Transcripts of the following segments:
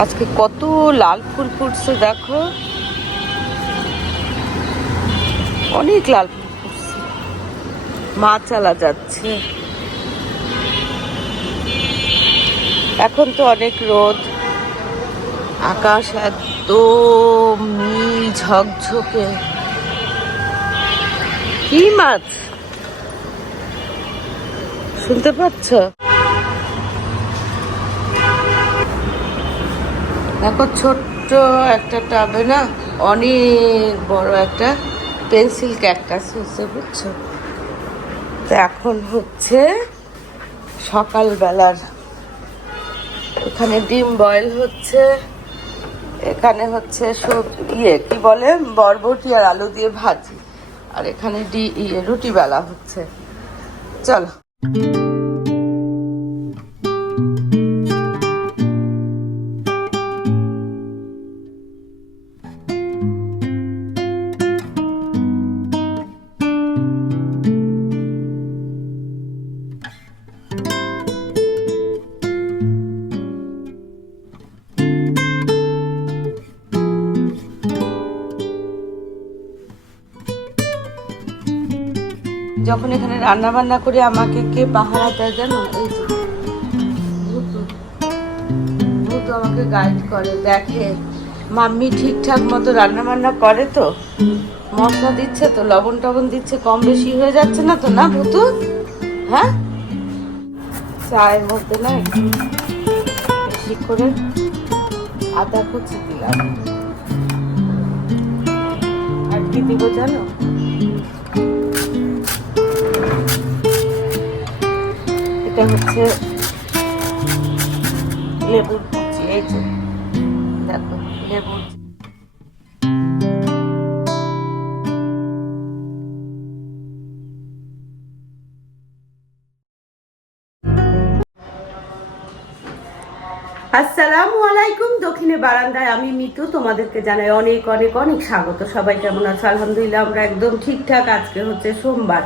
আজকে কত লাল ফুল ফুটছে দেখো। অনেক লাল ফুল ফুটছে। মা চালা যাচ্ছে। এখন তো অনেক রোদ। আকাশ একদম নীল ঝকঝকে। কি মাছ? শুনতে পাচ্ছ? দেখো, ছোট্ট একটা টাবে না, অনেক বড় একটা পেন্সিল ক্যাকটাস হচ্ছে বুঝছ? তো এখন হচ্ছে সকালবেলার, এখানে ডিম বয়েল হচ্ছে, এখানে হচ্ছে সব ইয়ে কি বলে? বরবটি আর আলু দিয়ে ভাজি, আর এখানে ডি ইয়ে রুটি বেলা হচ্ছে। চলো। যখন এখানে রান্না বান্না করে আমাকে কে পাহারা দেয় জানো? এই। ভূতু। আমাকে গাইড করে, দেখে। মাম্মি ঠিকঠাক মতো রান্না বান্না করে তো। মশলা দিচ্ছে তো, লবণ টবণ দিচ্ছে, কম বেশি হয়ে যাচ্ছে না তো না ভূতু? হ্যাঁ? চায়ের মধ্যে না একটু বেশি করে আদা কুচি দিলাম। আর কি দিব জানো? এটা হচ্ছে লেবুর কুচি এই যে। দেখো, লেবুর আসসালামু আলাইকুম, দক্ষিণে বারান্দায় আমি মিতু, তোমাদেরকে জানাই অনেক অনেক অনেক স্বাগত। সবাই কেমন আছো? আলহামদুলিল্লাহ, আমরা একদম ঠিকঠাক। আজকে হচ্ছে সোমবার।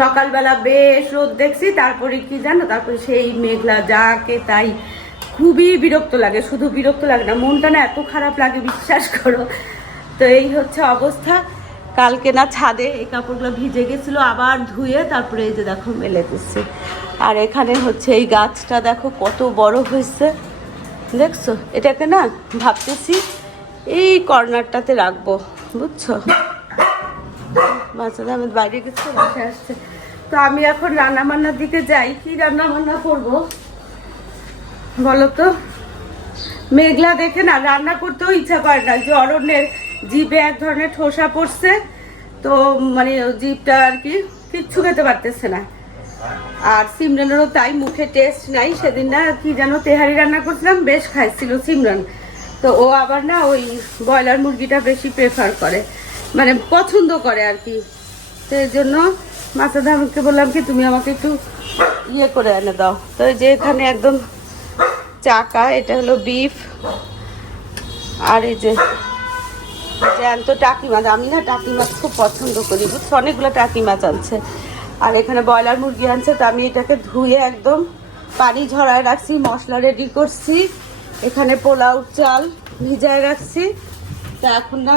সকালবেলা বেশ রোদ দেখছি, তারপরে কি জানো, তারপরে সেই মেঘলা যাকে তাই খুবই বিরক্ত লাগে, শুধু বিরক্ত লাগে না, মনটা না এত খারাপ লাগে, বিশ্বাস করো। তো এই হচ্ছে অবস্থা। কালকে না ছাদে এই কাপড়গুলো ভিজে গেছিল, আবার ধুয়ে তারপরে এই যে দেখো মেলে দিচ্ছে। আর এখানে হচ্ছে এই গাছটা দেখো কত বড় হয়েছে। দেখছ? এটাকে না ভাবতেছি এই কর্নারটাতে রাখব, বুঝছ? বাচ্চাদের আমি বাইরে গেছে, বাসায় আসছে। তো আমি এখন রান্না বান্নার দিকে যাই। কি রান্না বান্না করব? বলো তো। মেঘলা দেখে না, রান্না করতেও ইচ্ছা করে না। যে অরণ্যের জিভে এক ধরনের ঠোসা পড়ছে। তো মানে জিভটা আর কি কিচ্ছু খেতে পারতেছে না। আর সিমরানেরও তাই মুখে টেস্ট নাই। সেদিন না কি যেন তেহারি রান্না করছিলাম, বেশ খাইছিল সিমরান। তো ও আবার না ওই ব্রয়লার মুরগিটা বেশি প্রেফার করে। মানে পছন্দ করে আর কি। তো এই জন্য মাথা ধামকে বললাম কি, তুমি আমাকে একটু ইয়ে করে এনে দাও। তো যে এখানে একদম চাকা, এটা হলো বিফ আর এই যে জ্যান্ত টাকি মাছ। আমি না টাকি মাছ খুব পছন্দ করি, বুঝছ? অনেকগুলো টাকি মাছ আনছে। আর এখানে ব্রয়লার মুরগি আনছে, তো আমি এটাকে ধুয়ে একদম পানি ঝরায় রাখছি, মশলা রেডি করছি। এখানে পোলাও চাল ভিজায় রাখছি। তা এখন না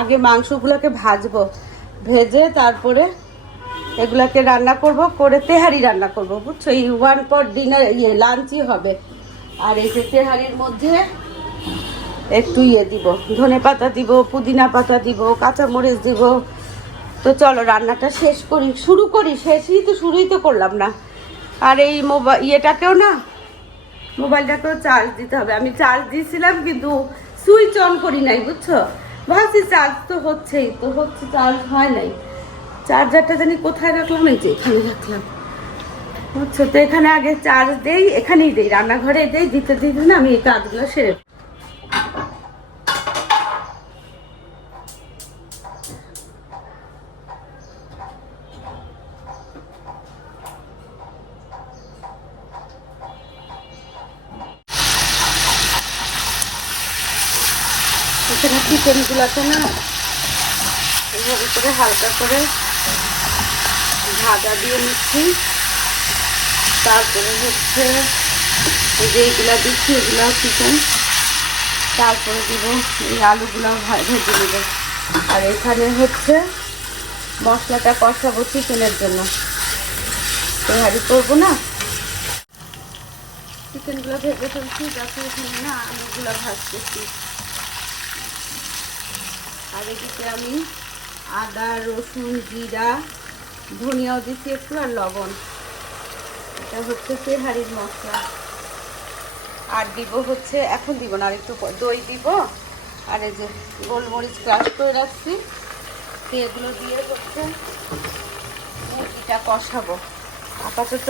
আগে মাংসগুলোকে ভাজবো, ভেজে তারপরে এগুলাকে রান্না করব, করে তেহারি রান্না করব, বুঝছ? এই ওয়ান পর ডিনার ইয়ে লাঞ্চই হবে। আর এই যে তেহারির মধ্যে একটু ইয়ে দিব, ধনে পাতা দিব, পুদিনা পাতা দিব, কাঁচামরিচ দিব। তো চলো, রান্নাটা শেষ করি, শুরু করি, শেষই তো শুরুই তো করলাম না। আর এই মোবাইল ইয়েটাকেও না, মোবাইলটাকেও চার্জ দিতে হবে। আমি চার্জ দিয়েছিলাম কিন্তু সুইচ অন করি নাই, বুঝছ? ভাবছি চার্জ তো হচ্ছেই, তো হচ্ছে চার্জ হয় নাই। চার্জারটা জানি কোথায় রাখলাম? এই যে এখানে রাখলাম। হচ্ছে তো এখানে আগে চার্জ দেই, এখানেই দেই রান্নাঘরে দেই, দিতে দিতে না আমি এই কাজগুলো সেরে চিকেনগুলোকে না এভাবে করে হালকা করে ভাজা দিয়ে নিচ্ছি। তারপরে হচ্ছে যে দিচ্ছি, এগুলাও চিকেন। তারপরে দিব এই আলুগুলো ভেজে নেব। আর এখানে হচ্ছে মশলাটা কষাবো চিকেনের জন্য। তেহারি করব না? চিকেনগুলো ভেজে ফেলছি, যাতে এখানে না আলুগুলো ভাজতেছি। এদিকে আমি আদা, রসুন, জিরা, ধনিয়াও দিচ্ছি একটু আর লবণ। এটা হচ্ছে তেহারির মশলা। আর দিব হচ্ছে, এখন দিব না, আর একটু দই দিব। আর এই যে গোলমরিচ ক্রাশ করে রাখছি এগুলো দিয়ে হচ্ছে মুরগিটা কষাবো। আপাতত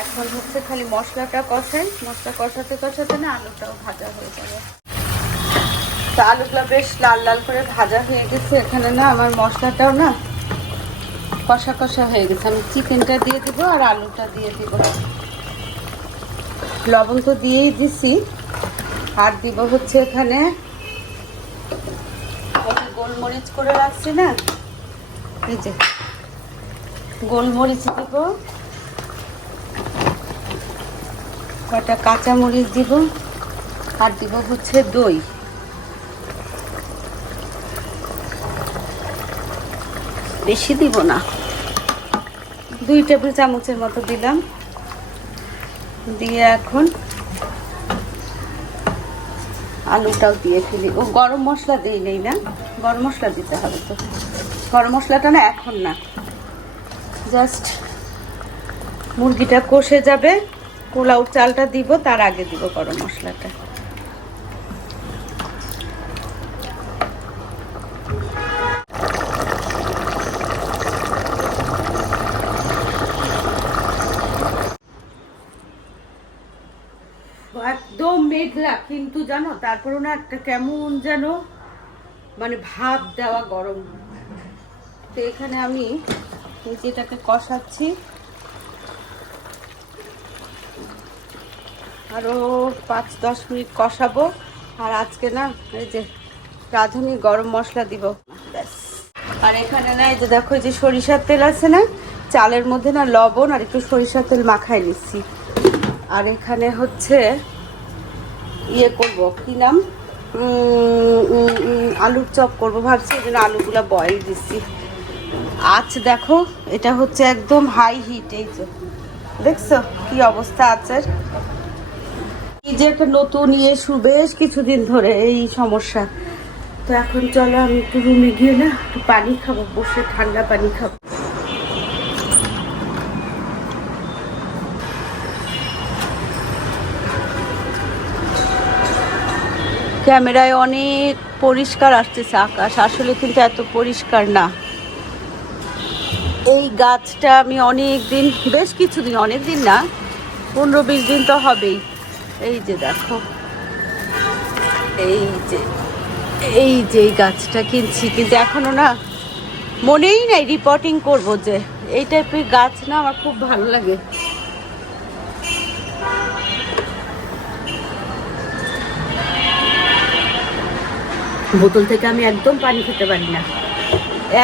এখন হচ্ছে খালি মশলাটা কষাই, মশলা কষাতে কষাতে না আলুটাও ভাজা হয়ে যাবে। তো আলুগুলো বেশ লাল লাল করে ভাজা হয়ে গেছে। এখানে না আমার মশলাটাও না কষা কষা হয়ে গেছে। আমি চিকেনটা দিয়ে দিব আর আলুটা দিয়ে দিব। লবণ তো দিয়েই দিছি। আর দিব হচ্ছে এখানে গোলমরিচ করে রাখছি না, এই যে গোলমরিচ দিব। কটা কাঁচামরিচ দিব। আর দিব হচ্ছে দই। বেশি দিব না। দুই টেবিল চামচের মতো দিলাম। দিয়ে এখন আলুটাও দিয়ে ফেলি। ও, গরম মশলা দিই নেই না? গরম মশলা দিতে হবে তো। গরম মশলাটা না এখন না। জাস্ট মুরগিটা কষে যাবে। পোলাও চালটা দিব, তার আগে দিব গরম মশলাটা একদম মেঘলা কিন্তু জানো তারপরে না একটা কেমন যেন মানে ভাব দেওয়া গরম। তো এখানে আমি যেটাকে কষাচ্ছি, আরও পাঁচ, দশ মিনিট কষাবো, আর আজকে না, এই যে রাঁধুনি গরম মশলা দিব। ব্যাস। আর এখানে না, এই যে দেখো যে সরিষার তেল আছে না, চালের মধ্যে না লবণ আর একটু সরিষার তেল মাখায় নিচ্ছি। আর এখানে হচ্ছে ইয়ে করব, কি নাম? আলুর চপ করব, ভাবছি এই জন্য আলুগুলো বয়েল দিচ্ছি আজ দেখো, এটা হচ্ছে একদম হাই হিট এই যে। দেখছ কি অবস্থা আছে? এই যে একটা নতুন ইয়ে বেশ কিছুদিন ধরে এই সমস্যা। তো এখন চলো আমি একটু রুমে গিয়ে না একটু পানি খাব, বসে ঠান্ডা পানি খাব। ক্যামেরায় অনেক পরিষ্কার আসতেছে আকাশ। আসলে কিন্তু এত পরিষ্কার না। এই গাছটা আমি অনেক দিন বেশ কিছুদিন অনেক দিন না, পনেরো বিশ দিন তো হবেই। এই যে দেখো। এই যে এই যে এই গাছটা কিনছি। কিন্তু এখনও না মনেই নাই রিপোর্টিং করব যে এই টাইপের গাছ না আমার খুব ভালো লাগে। বোতল থেকে আমি একদম পানি খেতে পারি না।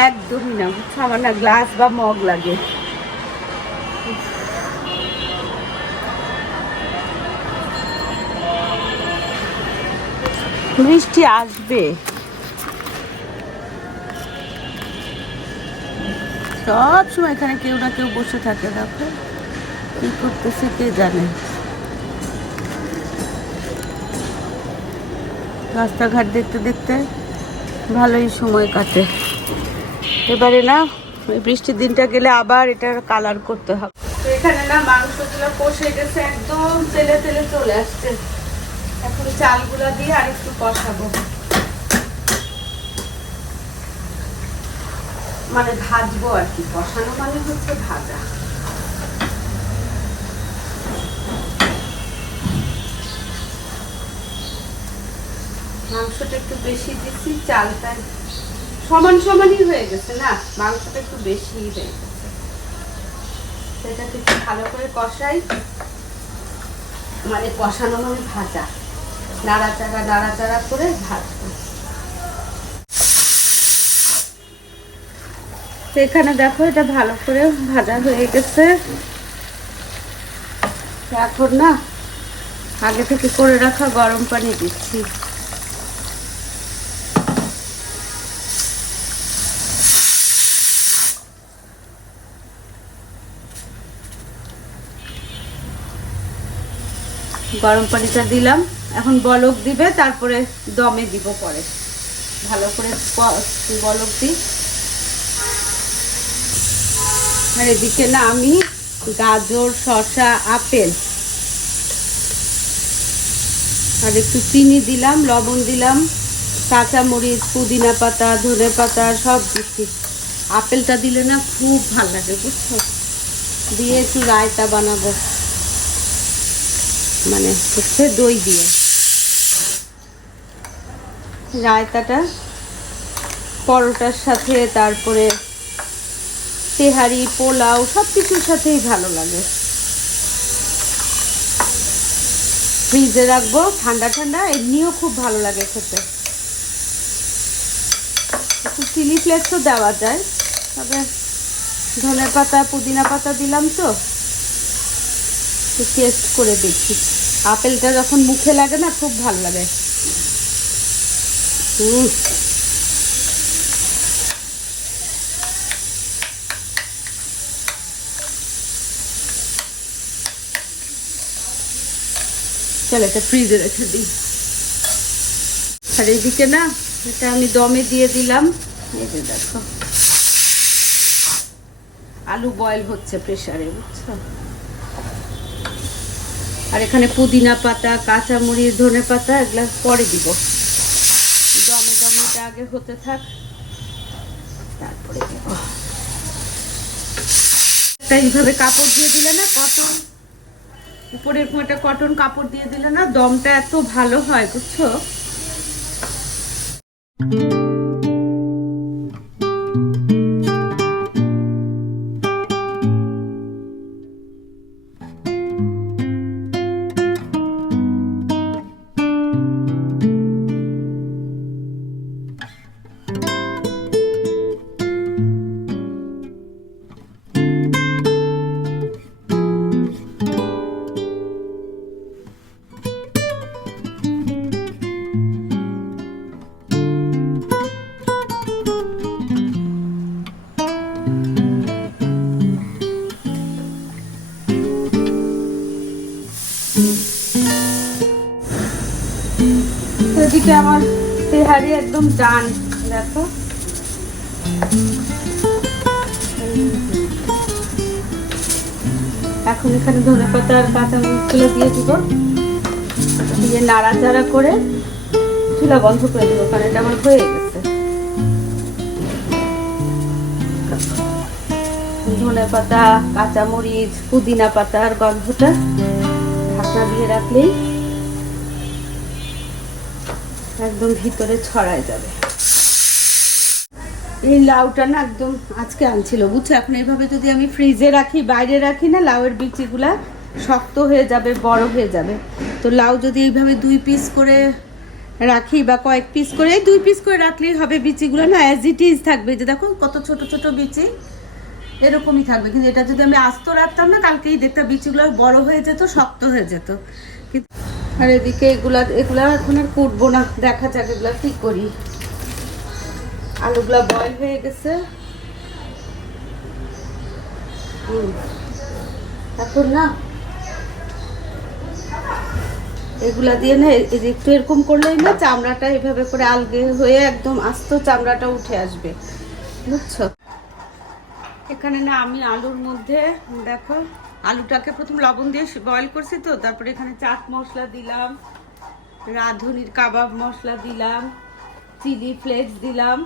একদমই না আমার না গ্লাস বা মগ লাগে। বৃষ্টি আসবে। সব সময় এখানে কেউ না কেউ বসে থাকে, দেখো। কি করতেছে কে জানে? রাস্তাঘাট দেখতে দেখতে ভালোই সময় কাটে। এবারে না বৃষ্টির দিনটা গেলে আবার এটার কালার করতে হবে। এখানে না মাংসগুলো কষে গেছে, একদম তেলে তেলে চলে আসছে। এখন চালগুলো দিয়ে আর একটু কষাবো। মানে ভাজবো আর কি, কষানো মানে হচ্ছে ভাজা। মাংসটা একটু বেশি দিচ্ছি চালটা সমান সমানই হয়ে গেছে না? মাংসটা একটু বেশি হয়ে গেছে। সেটাকে একটু ভালো করে কষাই। মানে কষানো মানে ভাজা। নাড়াচাড়া নাড়াচাড়া করে ভাজবো। এখানে দেখো, এটা ভালো করে ভাজা হয়ে গেছে। এখন না, আগে থেকে করে রাখা গরম পানি দিচ্ছি। গরম পানিটা দিলাম। এখন বলক দিবে, তারপরে দমে দিব পরে। ভালো করে বলক দিই। আর এদিকে না আমি গাজর, শসা, আপেল আর একটু চিনি দিলাম, লবণ দিলাম, কাঁচামরিচ, পুদিনা পাতা, ধনে পাতা, সব দিচ্ছি। আপেলটা দিলে না খুব ভালো লাগে, বুঝছ? দিয়ে একটু রায়তা বানাবো। মানে হচ্ছে দই দিয়ে। রায়তাটা, পরোটার সাথে, তারপরে তেহারি, পোলাও সব কিছুর সাথেই ভালো লাগে। ফ্রিজে রাখব, ঠান্ডা ঠান্ডা, এমনিও খুব ভালো লাগে খেতে। একটু চিলি ফ্লেক্সও দেওয়া যায়, তবে ধনে পাতা পুদিনা পাতা দিলাম তো। টেস্ট করে দেখি। আপেলটা যখন মুখে লাগে না, খুব ভালো লাগে। এটা ফ্রিজে রেখে দিই। আর এদিকে না, এটা আমি দমে দিয়ে দিলাম। এই দেখো। আলু বয়েল হচ্ছে প্রেসারে বুঝছ? আর এখানে পুদিনা পাতা, কাঁচামরিচ, ধনে পাতা, এগুলো পরে দিব। দমে এটা আগে হতে থাক। তারপরে এইভাবে কাপড় দিয়ে দিলে না কটন উপরে এরকম একটা কটন কাপড় দিয়ে দিলে না দমটা এত ভালো হয়, বুঝছ? একদম ডান, দেখো। এখন এখানে ধনে পাতা আর কাঁচা মরিচগুলো দিয়ে দিব। দিয়ে নাড়াচাড়া করে চুলা বন্ধ করে দেবো, কারণ এটা আমার হয়ে গেছে। ধনে পাতা, কাঁচা মরিচ, পুদিনা পাতার গন্ধটা ঢাকনা দিয়ে রাখলেই একদম ভিতরে ছড়ায় যাবে। এই লাউটা না একদম আজকে আনছিল, বুঝছ? এখন এইভাবে যদি আমি ফ্রিজে রাখি, বাইরে রাখি না, লাউয়ের বিচিগুলা শক্ত হয়ে যাবে, বড় হয়ে যাবে। তো লাউ যদি এইভাবে দুই পিস করে রাখি বা কয়েক পিস করে, এই দুই পিস করে রাখলেই হবে বিচিগুলো না অ্যাজ ইট ইজ থাকবে। যে দেখো, কত ছোট ছোট বিচি, এরকমই থাকবে। কিন্তু এটা যদি আমি আস্ত রাখতাম না, কালকেই দেখতাম বিচিগুলো বড় হয়ে যেত, শক্ত হয়ে যেত। কিন্তু আর এদিকে এগুলা এগুলা এখন আর কুটবো না। দেখা যাক এগুলা কি করি। আলুগুলা বয়েল হয়ে গেছে। এখন না এগুলা দিয়ে না একটু এরকম করলেই না চামড়াটা এভাবে করে আলগে হয়ে একদম আস্ত চামড়াটা উঠে আসবে। বুঝছ? এখানে না আমি আলুর মধ্যে, দেখো আলুটাকে প্রথম লবণ দিয়ে বয়েল করছি তো, তারপরে এখানে চাট মশলা দিলাম, রাঁধুনির কাবাব মশলা দিলাম, চিলি ফ্লেক্স দিলাম,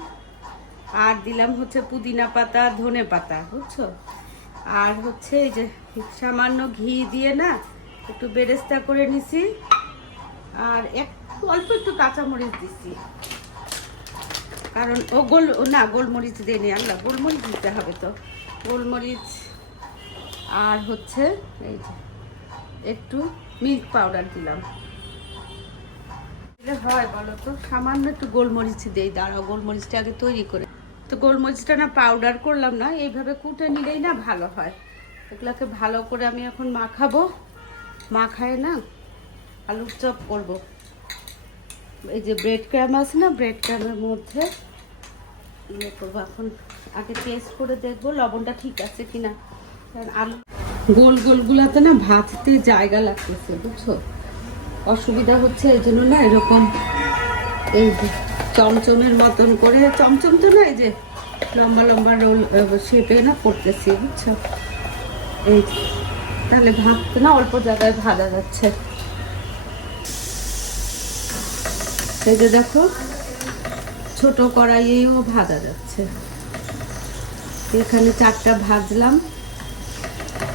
আর দিলাম হচ্ছে পুদিনা পাতা, ধনে পাতা, বুঝছ? আর হচ্ছে এই যে সামান্য ঘি দিয়ে না একটু বেরেস্তা করে নিছি, আর একটু অল্প একটু কাঁচামরিচ দিছি। কারণ ও গোল না গোলমরিচ দিয়ে নি আল্লাহ, গোলমরিচ দিতে হবে তো। গোলমরিচ আর হচ্ছে এই যে, একটু মিল্ক পাউডার দিলাম। দিলে হয় বলো তো? সামান্য একটু গোলমরিচ দিই, দাঁড়াও, গোলমরিচটা আগে তৈরি করে। তো গোলমরিচটা না পাউডার করলাম না, এইভাবে কুটে নিলেই না ভালো হয়। এগুলাকে ভালো করে আমি এখন মাখাবো। মাখায় না আলুর চপ করব। এই যে ব্রেড ক্র্যাম আছে না ব্রেড ক্র্যামের মধ্যে ইয়ে করব। এখন আগে টেস্ট করে দেখব, লবণটা ঠিক আছে কিনা। কারণ আলু গোল গোলগুলোতে না ভাজতে জায়গা লাগতেছে, বুঝছ? অসুবিধা হচ্ছে এই জন্য না এরকম এই চমচমের মতন করে, চমচম তো না এই যে লম্বা লম্বা রোল শেপে না করতেছি, বুঝছ? এই তাহলে ভাজতে না অল্প জায়গায় ভাজা যাচ্ছে। এই যে দেখো, ছোট কড়াইয়েও ভাজা যাচ্ছে। এখানে চারটা ভাজলাম।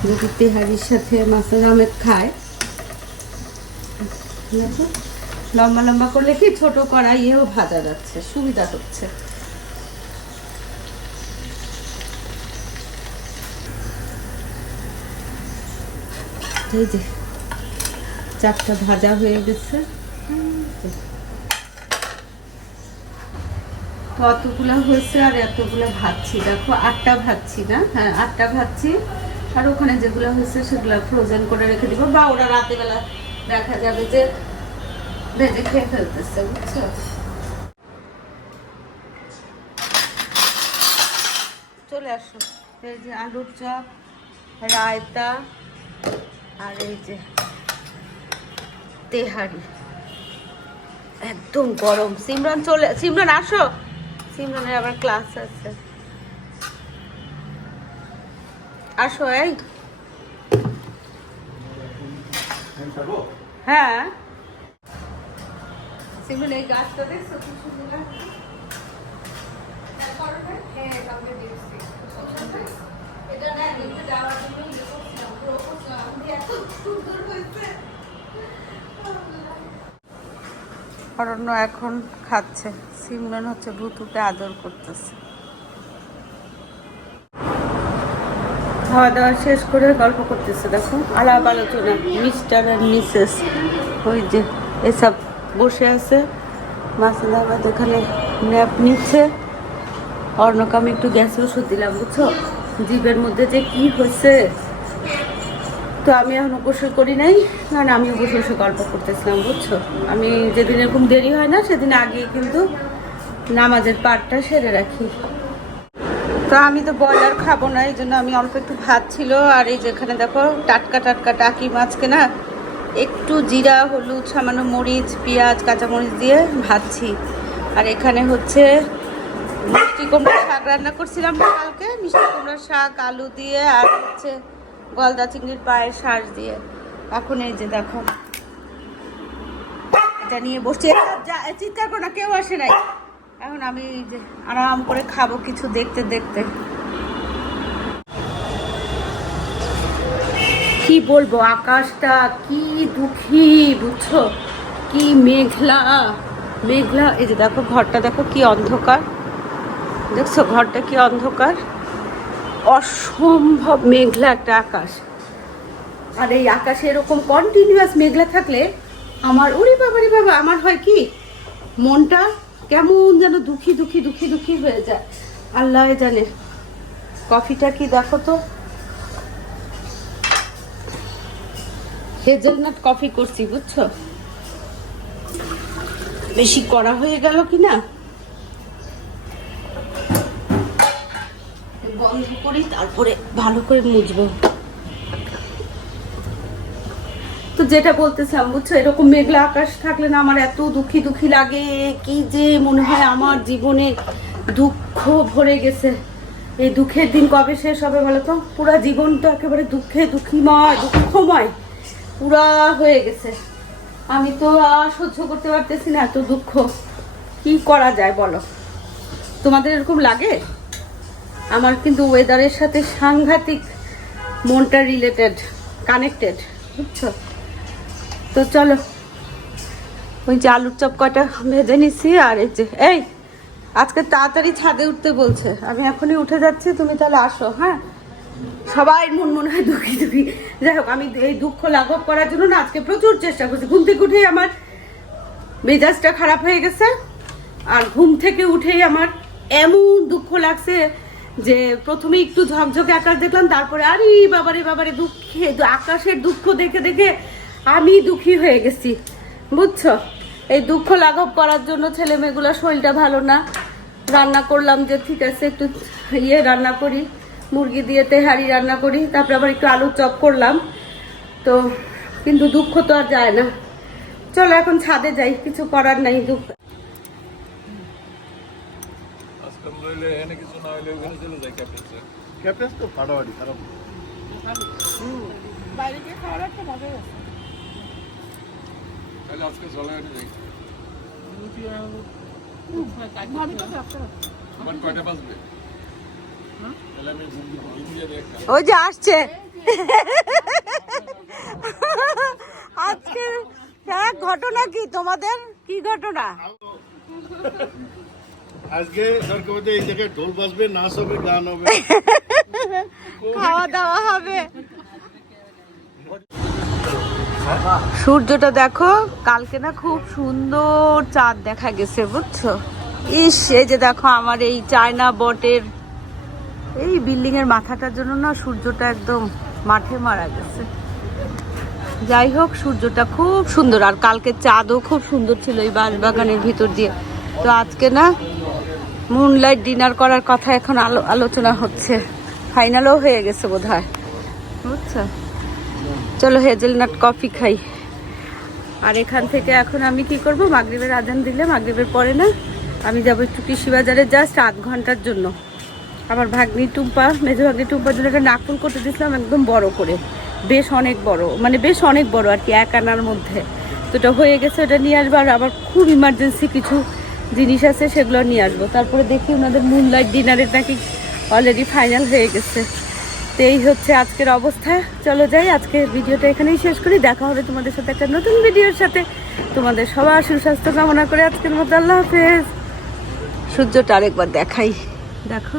যদি তেহারির সাথে মাছের আমেদ খায়। লম্বা লম্বা করলে কি ছোট কড়াইয়েও ভাজা যাচ্ছে, সুবিধা হচ্ছে। এই যে, চারটা ভাজা হয়ে গেছে। তো হয়েছে আর এতগুলো ভাজছি, দেখো, আটটা ভাজছি না? হ্যাঁ আটটা ভাজছি। আর ওখানে যেগুলো হয়েছে সেগুলো ফ্রোজেন করে রেখে দিব। বা ওরা রাতে বেলা দেখা যাবে যে ভেজে খেয়ে ফেলতেছে, বুঝছ? চলে আসো। এই যে আলুর চপ, রায়তা, আর এই যে তেহারি। একদম গরম। সিমরান চলে সিমরান, আসো। সিমরানের আবার ক্লাস আছে। আসো এই। হ্যাঁ। এই গাছটা দেখছ? কি সুন্দর যাওয়ার জন্য ইয়ে। অরণ্য এখন খাচ্ছে। সিমরন হচ্ছে ভুতুকে আদর করতেছে। খাওয়া দাওয়া শেষ করে গল্প করতেছে, দেখো। আলাপ আলোচনা, মিস্টার আর মিসেস। ওই যে এসব বসে আছে। মাসুদ আহমেদ এখানে ন্যাপ নিচ্ছে। অর্ণকে আমি একটু গ্যাসের ওষুধ দিলাম, বুঝছ? জীবের মধ্যে যে কি হয়েছে, তো আমি এখনও গোসল করি নাই। কারণ আমিও বসে বসে গল্প করতেছিলাম, বুঝছ? আমি যেদিন এরকম দেরি হয় না, সেদিন আগে কিন্তু নামাজের পাঠটা সেরে রাখি। তো আমি তো ব্রয়লার খাব না, এই জন্য আমি অল্প একটু ভাত ছিল, আর এই যেখানে দেখো টাটকা টাটকা টাকি মাছকে না, একটু জিরা, হলুদ, সামান্য মরিচ, পেঁয়াজ, কাঁচামরিচ দিয়ে ভাজছি। আর এখানে হচ্ছে মিষ্টি কুমড়ার শাক রান্না করছিলাম কালকে, মিষ্টি কুমড়ার শাক, আলু দিয়ে, আর হচ্ছে গলদা চিংড়ির পায়ের শাঁস দিয়ে। এখন এই যে দেখো, এটা নিয়ে বসছে যা- চিৎকার করো না, কেউ আসে নাই। এখন আমি যে আরাম করে খাব কিছু দেখতে দেখতে। কি বলব, আকাশটা কি দুঃখী, বুঝছ? কি মেঘলা মেঘলা। এই যে দেখো, ঘরটা দেখো কি অন্ধকার। দেখছ, ঘরটা কি অন্ধকার? অসম্ভব মেঘলা একটা আকাশ। আর এই আকাশে এরকম কন্টিনিউয়াস মেঘলা থাকলে আমার, ওরে বাবা রে বাবা, আমার হয় কি? মনটা কেমন যেন দুঃখী দুঃখী দুঃখী দুঃখী হয়ে যায়। আল্লাহ জানে। কফিটা কি দেখো তো? হেজেলনাট কফি করছি, বুঝছ? বেশি করা হয়ে গেল কি না? বন্ধ করি, তারপরে ভালো করে মুছবো। যেটা বলতেছিলাম বুঝছ? এরকম মেঘলা আকাশ থাকলে না আমার এত দুঃখী দুঃখী লাগে। কি যে মনে হয় আমার জীবনে দুঃখ ভরে গেছে। এই দুঃখের দিন কবে শেষ হবে বলো তো? পুরো জীবন তো একেবারে দুঃখে দুঃখীময়, দুঃখময়, পুরা হয়ে গেছে। আমি তো আর সহ্য করতে পারতেছি না এত দুঃখ। কি করা যায় বলো? তোমাদের এরকম লাগে? আমার কিন্তু ওয়েদারের সাথে সাংঘাতিক মনটা রিলেটেড কানেক্টেড বুঝছ? তো চলো। ওই যে আলুর চপ কটা ভেজে নিছি আর এই যে, এই, আজকে তাড়াতাড়ি ছাদে উঠতে বলছে। আমি এখনই উঠে যাচ্ছি, তুমি তাহলে আসো হ্যাঁ? সবাই মন মনে হয় দুঃখী দুঃখী। যাই হোক, আমি এই দুঃখ লাঘব করার জন্য না, আজকে প্রচুর চেষ্টা করছি। ঘুম থেকে উঠেই আমার মেজাজটা খারাপ হয়ে গেছে। আর ঘুম থেকে উঠেই আমার এমন দুঃখ লাগছে যে, প্রথমে একটু ঝকঝকে আকাশ দেখলাম, তারপরে আরে বাবারে বাবারে, দুঃখে, আকাশের দুঃখ দেখে দেখে আমি দুঃখী হয়ে গেছি বুঝছ? এই দুঃখ লাঘব করার জন্য ছেলে মেয়েগুলোর শরীরটা ভালো না। রান্না করলাম যে ঠিক আছে একটু ইয়ে রান্না করি মুরগি দিয়ে তেহারি রান্না করি তারপরে আবার একটু আলুর চপ করলাম। তো কিন্তু দুঃখ তো আর যায় না। চলো এখন ছাদে যাই কিছু করার নাই দুঃখ। রইলে এনে কিছু না হইলে ওখানে চলে যায় ক্যাপ্টেন্সে ক্যাপ্টেন্স তো ফাটাফাটি খারাপ না। তাহলে আজকে চলে এনে যাই। আমার কয়টা বাজবে? ওই যে আসছে। আজকে ঘটনা কি তোমাদের? কি ঘটনা? আজকে সরকার এই জায়গায় ঢোল বাজবে নাচ হবে গান হবে। খাওয়া দাওয়া হবে। সূর্যটা দেখো, কালকে না খুব সুন্দর চাঁদ দেখা গেছে, বুঝছ? ইস, এই যে দেখো আমার এই চায়না বটের, এই বিল্ডিং এর মাথাটার জন্য না সূর্যটা একদম মাঠে মারা গেছে। যাই হোক, সূর্যটা খুব সুন্দর, আর কালকে চাঁদও খুব সুন্দর ছিল এই বাগানের ভিতর দিয়ে। তো আজকে না মুনলাইট ডিনার করার কথা এখন আলো আলোচনা হচ্ছে। ফাইনালও হয়ে গেছে বোধ হয় বুঝছ? চলো হেজেলনাট কফি খাই। আর এখান থেকে এখন আমি কি করব? মাগরিবের আজান দিলে, মাগরিবের পরে না, আমি যাব একটু কৃষি বাজারে জাস্ট আধ ঘণ্টার জন্য। আমার ভাগ্নি টুম্পা, মেজো ভাগ্নি টুম্পার জন্য একটা নাকফুল করতে দিয়েছিলাম, একদম বড় করে। বেশ অনেক বড় মানে বেশ অনেক বড় আর কি, এক আনার মধ্যে। তো ওটা হয়ে গেছে, ওটা নিয়ে আসব। আর আবার খুব ইমার্জেন্সি কিছু জিনিস আছে, সেগুলো নিয়ে আসব। তারপরে দেখি ওনাদের মুনলাইট ডিনারের নাকি অলরেডি ফাইনাল হয়ে গেছে। তো এই হচ্ছে আজকের অবস্থা। চলো যাই আজকে ভিডিওটা এখানেই শেষ করি। দেখা হবে তোমাদের সাথে একটা নতুন ভিডিওর সাথে। তোমাদের সবার সুস্বাস্থ্য কামনা করে আজকের মতো আল্লাহ হাফেজ। সূর্যটা আরেকবার দেখাই। দেখো।